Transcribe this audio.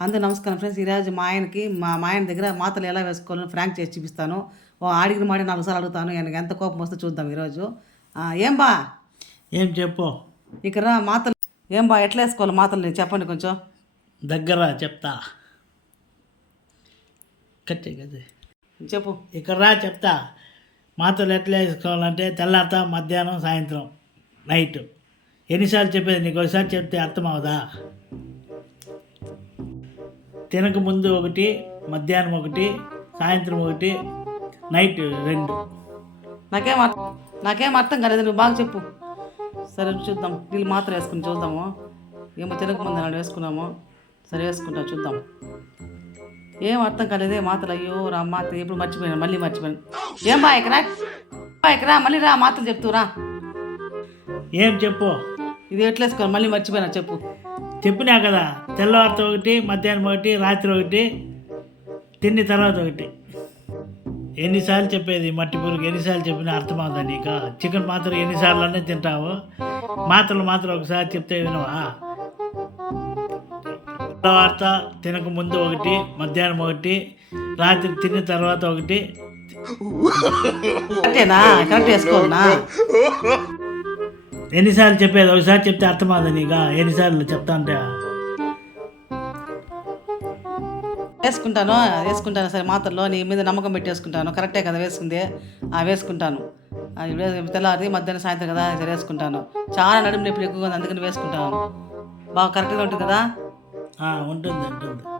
అందరూ నమస్కారం ఫ్రెండ్స్. ఈరోజు మా ఆయనకి మా మా ఆయన దగ్గర మాతలు ఎలా వేసుకోవాలని ఫ్రాంక్ చేసి చూపిస్తాను. ఓ అడిగిన మాట నాలుగు సార్లు అడుగుతాను. ఆయనకి ఎంత కోపం వస్తే చూద్దాం ఈరోజు. ఏం బా? ఏం చెప్పు. ఇక్కడ మాతలు ఏం బా ఎట్లా వేసుకోవాలి మాతలు నేను చెప్పండి కొంచెం. దగ్గర చెప్తా. కట్టే కదే. చెప్పు. ఇక్కడ రా చెప్తా. మాతలు ఎట్లా వేసుకోవాలంటే తెల్లారిత మధ్యాహ్నం సాయంత్రం నైట్. ఎన్నిసార్లు చెప్పేది నీకు? ఒకసారి చెప్తే అర్థం తినక ముందు ఒకటి మధ్యాహ్నం ఒకటి సాయంత్రం ఒకటి నైట్ రెండు. నాకేం అర్థం నాకేం అర్థం కాలేదు. నువ్వు బాగా చెప్పు. సరే చూద్దాం. నీళ్ళు మాత్రం వేసుకుని చూద్దాము. ఏమో తినకముందు నాడు వేసుకున్నాము. సరే వేసుకుంటాం చూద్దాం. ఏం అర్థం కాలేదే మాతలు అయ్యో రా మాత ఎప్పుడు మర్చిపోయాను. మళ్ళీ మర్చిపోయాను. ఏం బా ఇక్కడ బా ఇక్కడ మళ్ళీ రా మాతలు చెప్తురా ఏం చెప్పు? ఇది ఎట్లా వేసుకోవాలి? మళ్ళీ మర్చిపోయినా? చెప్పు. చెప్పినా కదా తెల్లవారితో ఒకటి మధ్యాహ్నం ఒకటి రాత్రి ఒకటి తిన్న తర్వాత ఒకటి. ఎన్నిసార్లు చెప్పేది మట్టి పురుగు ఎన్నిసార్లు చెప్పినా అర్థమవుతుందా నీకు? చికెన్ మాత్రం ఎన్నిసార్లు తింటావు? మాత్రలు మాత్రం ఒకసారి చెప్తే వినవా? తెల్లవారిత తినక ముందు ఒకటి మధ్యాహ్నం ఒకటి రాత్రి తిన్న తర్వాత ఒకటి. అంతేనా కరెక్ట్ వేసుకోవాలనా ఎన్నిసార్లు చెప్పేది? ఒకసారి చెప్తే అర్థమవుతుందా నీకు. ఎన్నిసార్లు చెప్తా అంటే? వేసుకుంటాను. వేసుకుంటాను. సరే మాత్రలో నీ మీద నమ్మకం పెట్టి వేసుకుంటాను కరెక్టే కదా వేసుకుంది? ఆ వేసుకుంటాను. తెల్లారి మధ్యాహ్నం సాయంత్రం కదా సరే వేసుకుంటాను. చాలా నడుము నొప్పి ఎక్కువగా ఉంది అందుకని వేసుకుంటాను. బాగా కరెక్ట్గా ఉంటుంది కదా? ఉంటుంది ఉంటుంది.